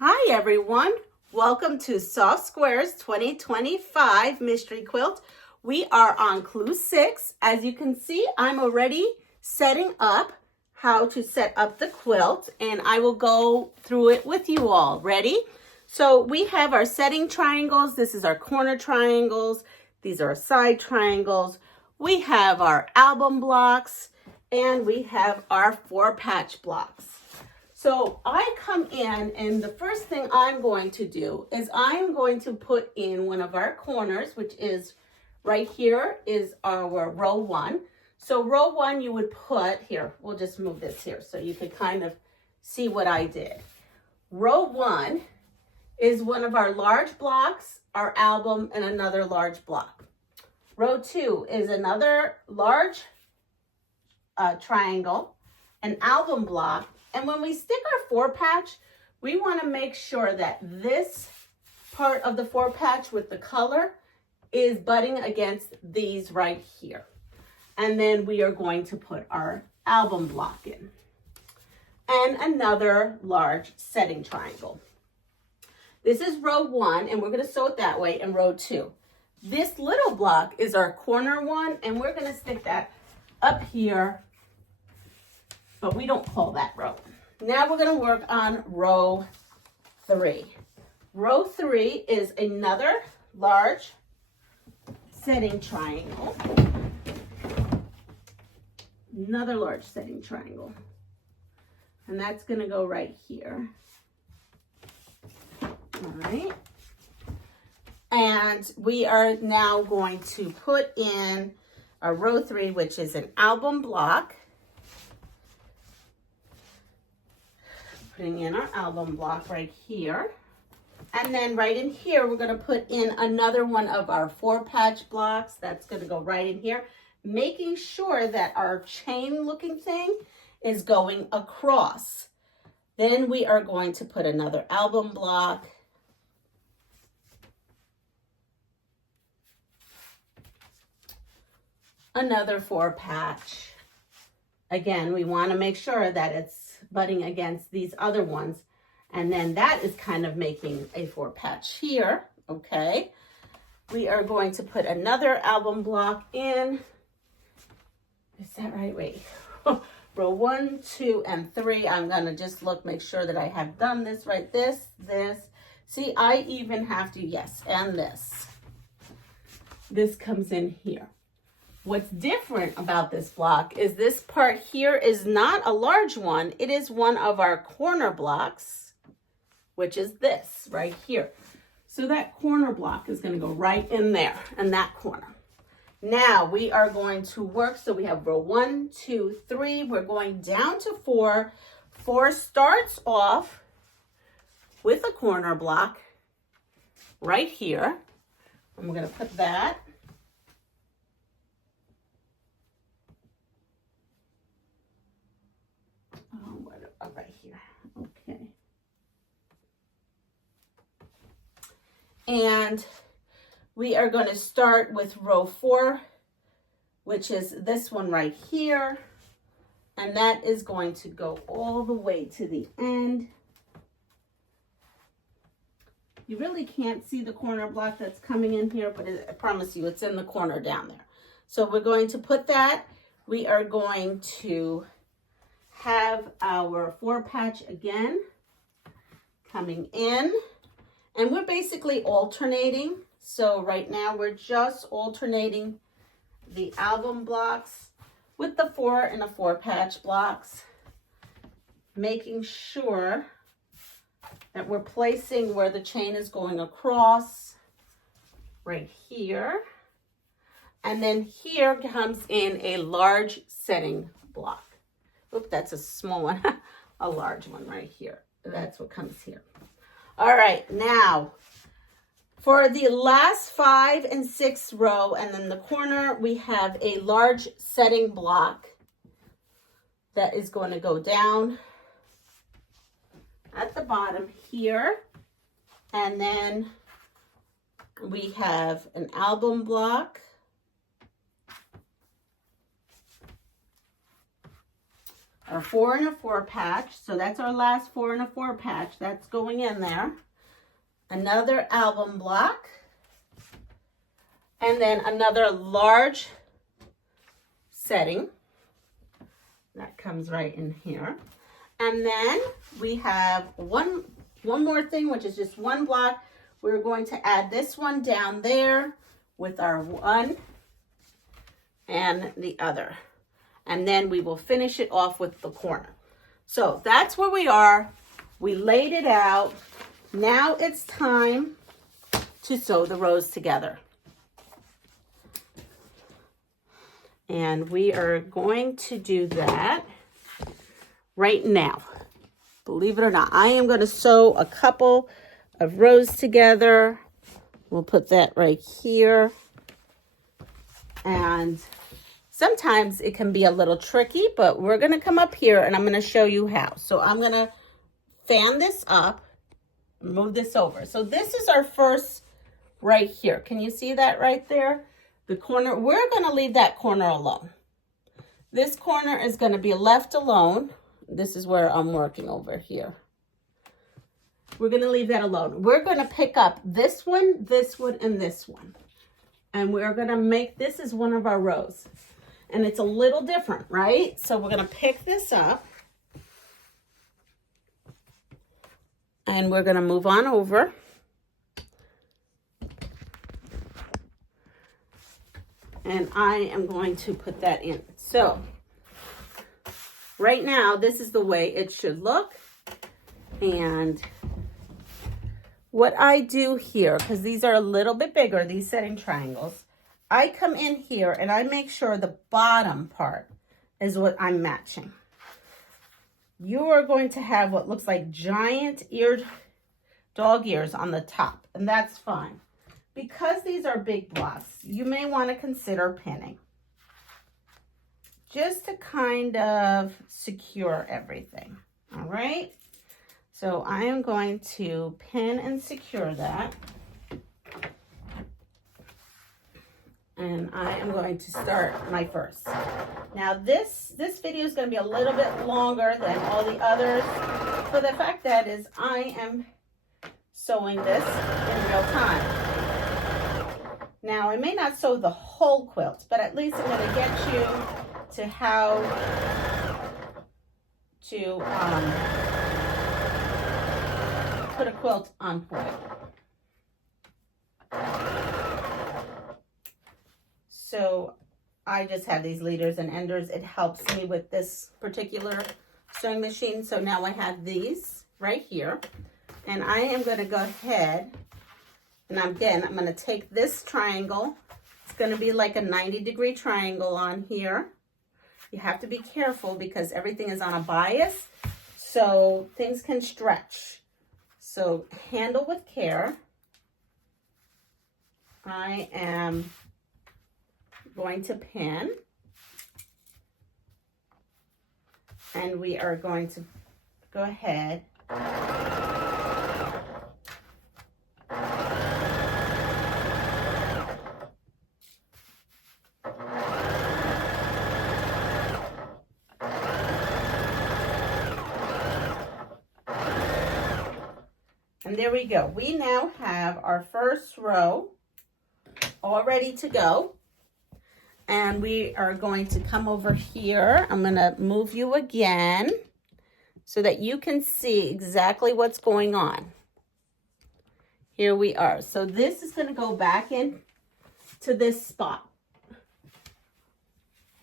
Hi everyone, welcome to Soft Squares 2025 Mystery Quilt. We are on clue 6. As you can see, I'm already setting up how to set up the quilt, and I will go through it with you all. Ready? So we have our setting triangles. This is our corner triangles. These are our side triangles. We have our album blocks, and we have our 4-patch blocks. So I come in, and the first thing I'm going to do is I'm going to put in one of our corners, which is right here is our row 1. So row 1 you would put here, we'll just move this here so you can kind of see what I did. Row 1 is one of our large blocks, our album, and another large block. Row 2 is another large triangle, an album block. And when we stick our 4-patch, we want to make sure that this part of the 4-patch with the color is butting against these right here. And then we are going to put our album block in. And another large setting triangle. This is row 1, and we're going to sew it that way, and row 2. This little block is our corner one, and we're going to stick that up here, but we don't call that row. Now we're going to work on row 3. Row 3 is another large setting triangle. Another large setting triangle. And that's going to go right here. All right. And we are now going to put in our row 3, which is an album block. Putting in our album block right here. And then right in here, we're going to put in another one of our 4-patch blocks. That's going to go right in here, making sure that our chain looking thing is going across. Then we are going to put another album block. Another 4-patch. Again, we want to make sure that it's butting against these other ones, and then that is kind of making a 4-patch here. Okay, we are going to put another album block in. Is that right? Wait. Row 1, 2, and 3. I'm gonna just make sure that I have done this right. This. See, I even have to, yes, and this. This comes in here. What's different about this block is this part here is not a large one. It is one of our corner blocks, which is this right here. So that corner block is going to go right in there, in that corner. Now we are going to work. So we have row 1, 2, 3. We're going down to 4. 4 starts off with a corner block right here. And we're going to put that. Right here. Okay. And we are going to start with row 4, which is this one right here. And that is going to go all the way to the end. You really can't see the corner block that's coming in here, but I promise you it's in the corner down there. So we're going to put that. We are going to have our 4-patch again coming in, and we're basically alternating. So right now we're just alternating the album blocks with the 4 and the 4-patch blocks, making sure that we're placing where the chain is going across right here. And then here comes in a large setting block. Oop, that's a small one. A large one right here. That's what comes here. All right, now for the last 5 and 6 row, and then the corner, we have a large setting block that is going to go down at the bottom here. And then we have an album block. our 4 and a 4 patch. So that's our last 4 and a 4 patch. That's going in there. Another album block. And then another large setting. That comes right in here. And then we have one more thing, which is just one block. We're going to add this one down there with our one and the other. And then we will finish it off with the corner. So that's where we are. We laid it out. Now it's time to sew the rows together. And we are going to do that right now. Believe it or not, I am going to sew a couple of rows together. We'll put that right here. And sometimes it can be a little tricky, but we're going to come up here and I'm going to show you how. So I'm going to fan this up and move this over. So this is our first right here. Can you see that right there? The corner, we're going to leave that corner alone. This corner is going to be left alone. This is where I'm working over here. We're going to leave that alone. We're going to pick up this one, and this one. And we're going to make, this is one of our rows. And it's a little different, right? So we're going to pick this up. And we're going to move on over. And I am going to put that in. So right now, this is the way it should look. And what I do here, because these are a little bit bigger, these setting triangles, I come in here and I make sure the bottom part is what I'm matching. You are going to have what looks like giant eared dog ears on the top, and that's fine. Because these are big blocks, you may want to consider pinning. Just to kind of secure everything, all right? So I am going to pin and secure that. And I am going to start my first. Now this video is going to be a little bit longer than all the others. For the fact that is I am sewing this in real time. Now, I may not sew the whole quilt, but at least I'm going to get you to how to put a quilt on point. So I just have these leaders and enders. It helps me with this particular sewing machine. So now I have these right here. And I am going to go ahead and I'm going to take this triangle. It's going to be like a 90-degree triangle on here. You have to be careful because everything is on a bias, so things can stretch. So handle with care. I am going to pin. And we are going to go ahead and there we go. We now have our first row all ready to go. And we are going to come over here. I'm going to move you again so that you can see exactly what's going on. Here we are. So this is going to go back in to this spot.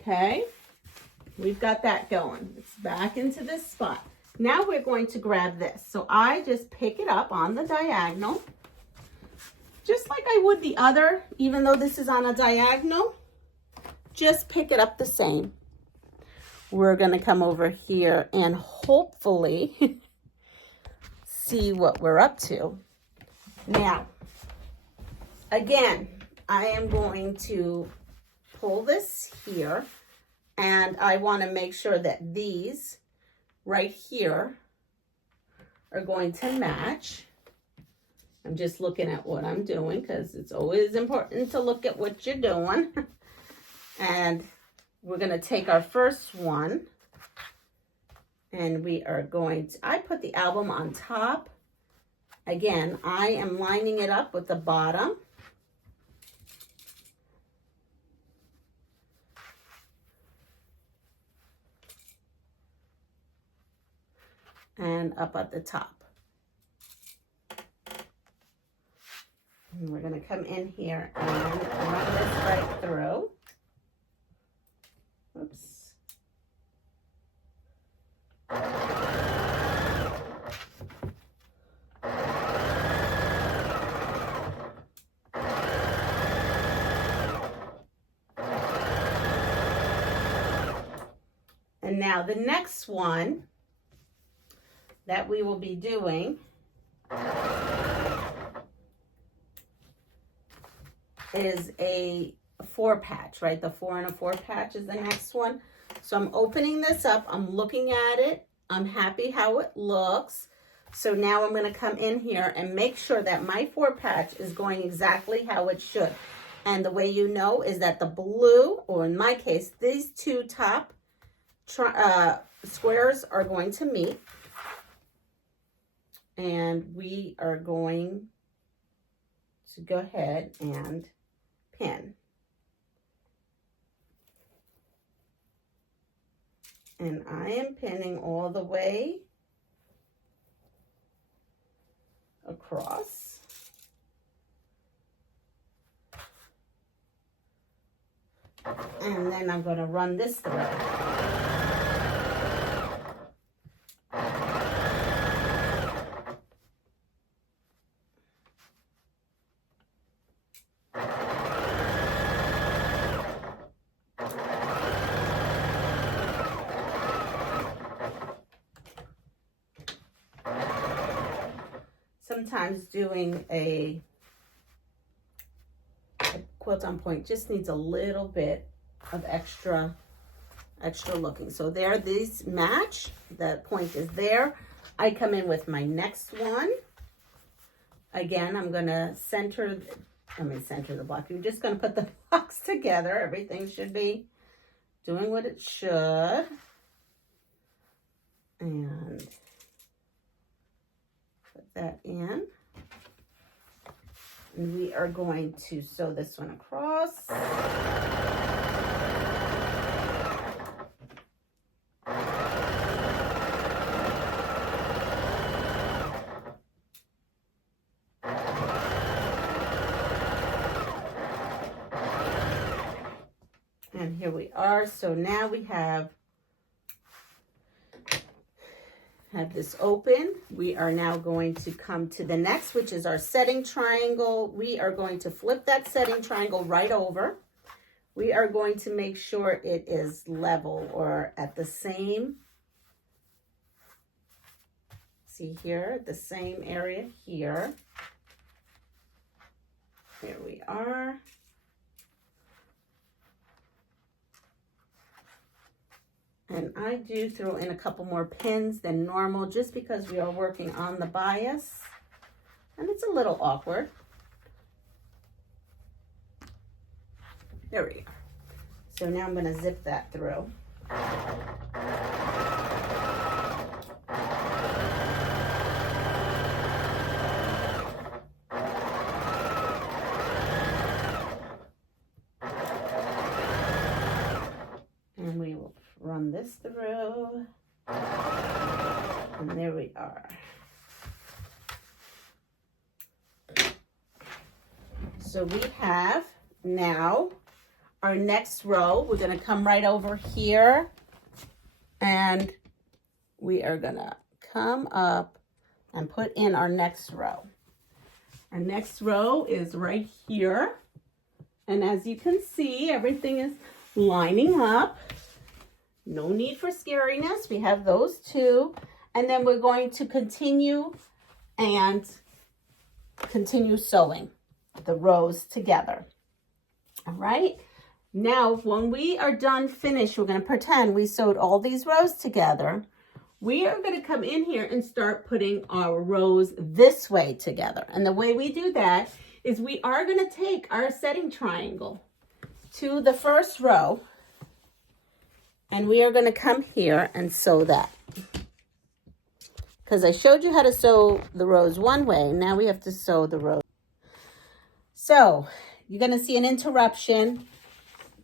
Okay. We've got that going. It's back into this spot. Now we're going to grab this. So I just pick it up on the diagonal, just like I would the other, even though this is on a diagonal. Just pick it up the same. We're going to come over here and hopefully see what we're up to. Now, again, I am going to pull this here, and I want to make sure that these right here are going to match. I'm just looking at what I'm doing because it's always important to look at what you're doing. And we're going to take our first one And we are going to, I put the album on top. Again, I am lining it up with the bottom. And up at the top. And we're going to come in here and run this right through. Oops. And now the next one that we will be doing is a 4 patch, right? The 4 and a 4 patch is the next one. So I'm opening this up. I'm looking at it. I'm happy how it looks. So now I'm going to come in here and make sure that my 4 patch is going exactly how it should. And the way you know is that the blue, or in my case, these 2 top squares are going to meet. And we are going to go ahead and pin. And I am pinning all the way across. And then I'm going to run this thread. Sometimes doing a quilt on point just needs a little bit of extra looking. So there, these match. The point is there. I come in with my next one. Again, I'm going to center the block. You're just going to put the blocks together. Everything should be doing what it should. And that in, and we are going to sew this one across. And here we are. So now we have this open. We are now going to come to the next, which is our setting triangle. We are going to flip that setting triangle right over. We are going to make sure it is level or at the same, see here, the same area here. Here we are. And I do throw in a couple more pins than normal just because we are working on the bias. And it's a little awkward. There we are. So now I'm going to zip that through. And we will run this through, and there we are. So we have now our next row. We're going to come right over here, and we are going to come up and put in our next row. Our next row is right here, and as you can see, everything is lining up. No need for scariness. We have those 2. And then we're going to continue sewing the rows together. All right. Now, when we are done finished, we're going to pretend we sewed all these rows together. We are going to come in here and start putting our rows this way together. And the way we do that is we are going to take our setting triangle to the first row. And we are going to come here and sew that. because I showed you how to sew the rows one way. Now we have to sew the rows. So you're going to see an interruption.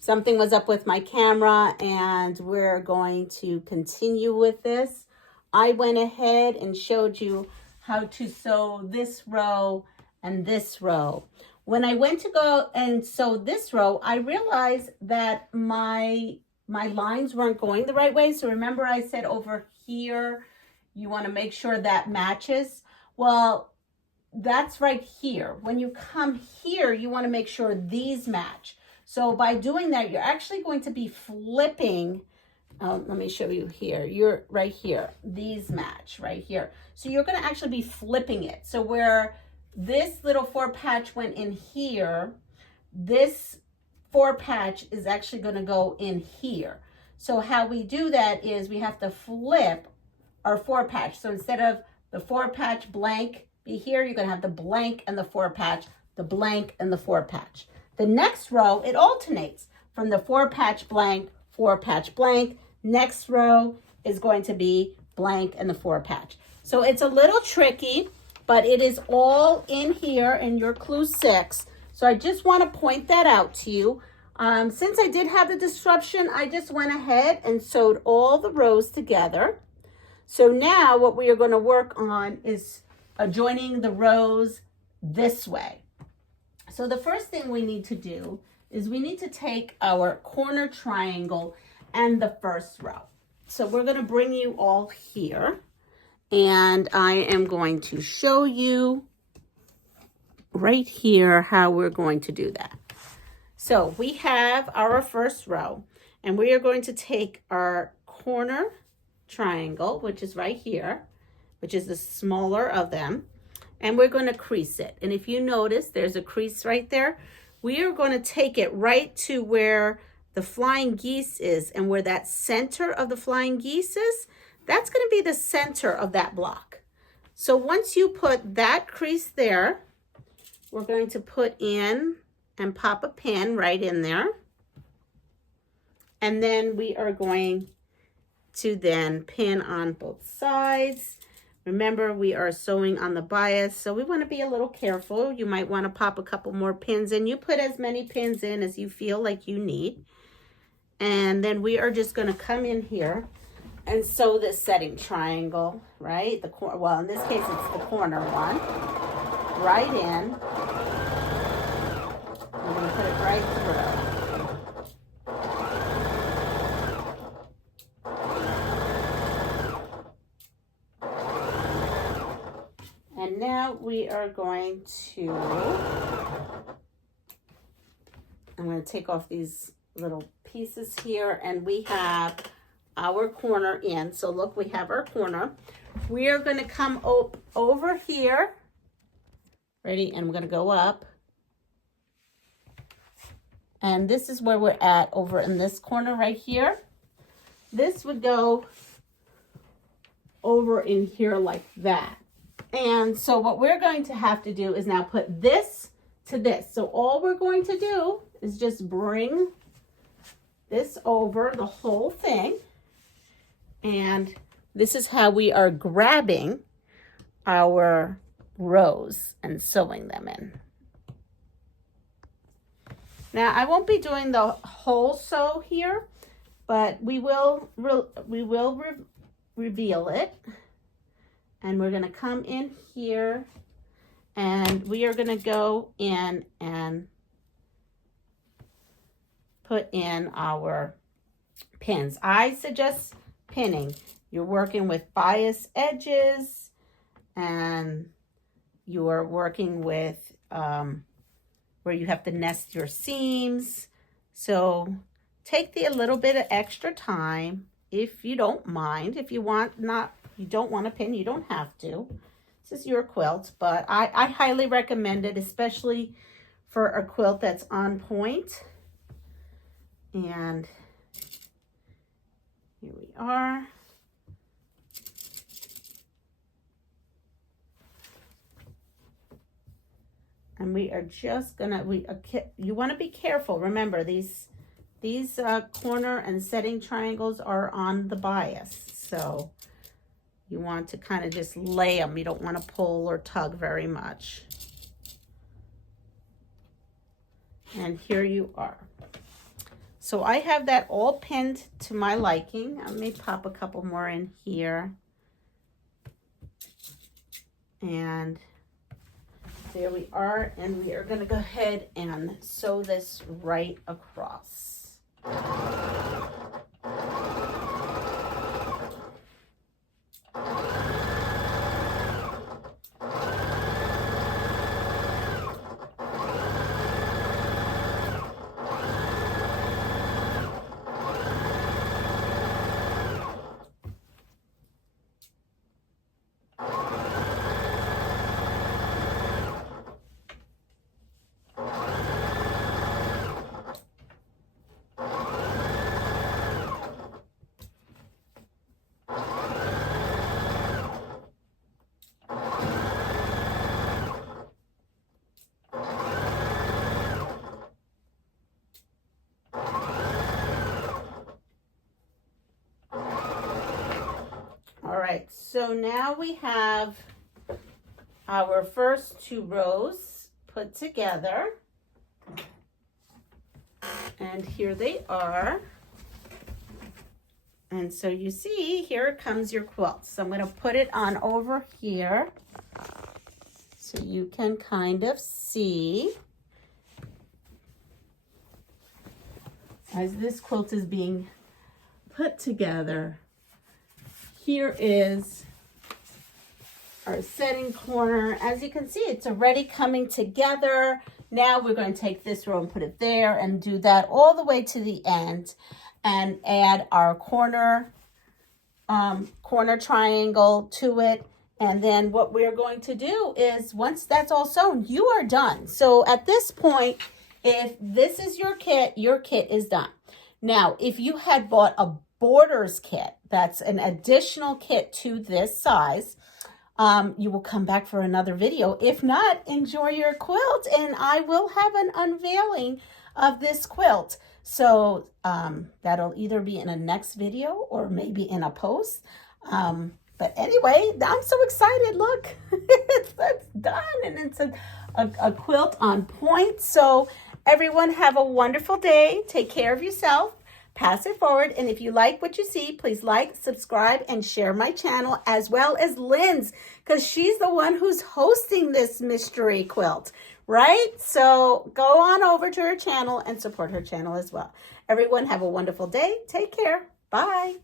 Something was up with my camera, and we're going to continue with this. I went ahead and showed you how to sew this row and this row. When I went to go and sew this row, I realized that my lines weren't going the right way. So remember I said over here, you want to make sure that matches. Well, that's right here. When you come here, you want to make sure these match. So by doing that, you're actually going to be flipping. Let me show you here. You're right here. These match right here. So you're going to actually be flipping it. So where this little 4 patch went in here, this 4 patch is actually going to go in here. So how we do that is we have to flip our 4 patch. So instead of the 4 patch blank be here, you're going to have the blank and the 4 patch, the blank and the 4 patch. The next row, it alternates from the 4 patch blank, 4 patch blank. Next row is going to be blank and the 4 patch. So it's a little tricky, but it is all in here in your clue 6. So I just want to point that out to you. Since I did have the disruption, I just went ahead and sewed all the rows together. So now what we are going to work on is joining the rows this way. So the first thing we need to do is we need to take our corner triangle and the first row. So we're going to bring you all here, and I am going to show you right here how we're going to do that. So we have our first row, and we are going to take our corner triangle, which is right here, which is the smaller of them, and we're going to crease it. And if you notice, there's a crease right there. We are going to take it right to where the flying geese is, and where that center of the flying geese is, that's going to be the center of that block. So once you put that crease there, we're going to put in and pop a pin right in there. And then we are going to then pin on both sides. Remember, we are sewing on the bias, so we want to be a little careful. You might want to pop a couple more pins in. You put as many pins in as you feel like you need. And then we are just going to come in here and sew this setting triangle, right? Well, in this case, it's the corner one. Right in. We're going to put it right through. And now we are going to, I'm going to take off these little pieces here, and we have our corner in. So look, we have our corner. We are going to come over here. Ready? And we're going to go up. And this is where we're at over in this corner right here. This would go over in here like that. And so what we're going to have to do is now put this to this. So all we're going to do is just bring this over the whole thing. And this is how we are grabbing our rows and sewing them in. Now, I won't be doing the whole sew here, but we will reveal it. And we're going to come in here, and we are going to go in and put in our pins. I suggest pinning. You're working with bias edges, and you are working with where you have to nest your seams. So take a little bit of extra time if you don't mind. If you want you don't want to pin, you don't have to. This is your quilt, but I highly recommend it, especially for a quilt that's on point. And here we are. And we are just gonna, you want to be careful. Remember, these corner and setting triangles are on the bias. So You want to kind of just lay them. You don't want to pull or tug very much. And here you are. So I have that all pinned to my liking. I may pop a couple more in here. And there we are. And we are going to go ahead and sew this right across. All right, so now we have our first 2 rows put together. And here they are. And so you see, here comes your quilt. So I'm going to put it on over here so you can kind of see as this quilt is being put together. Here is our setting corner. As you can see, it's already coming together. Now we're going to take this row and put it there and do that all the way to the end and add our corner triangle to it. And then what we're going to do is once that's all sewn, you are done. So at this point, if this is your kit is done. Now, if you had bought a borders kit, that's an additional kit to this size, you will come back for another video. If not, enjoy your quilt, and I will have an unveiling of this quilt. So that'll either be in a next video or maybe in a post. But anyway, I'm so excited. Look, it's done, and it's a quilt on point. So everyone have a wonderful day. Take care of yourself. Pass it forward. And if you like what you see, please like, subscribe, and share my channel as well as Lynne's, because she's the one who's hosting this mystery quilt, right? So go on over to her channel and support her channel as well. Everyone have a wonderful day. Take care. Bye.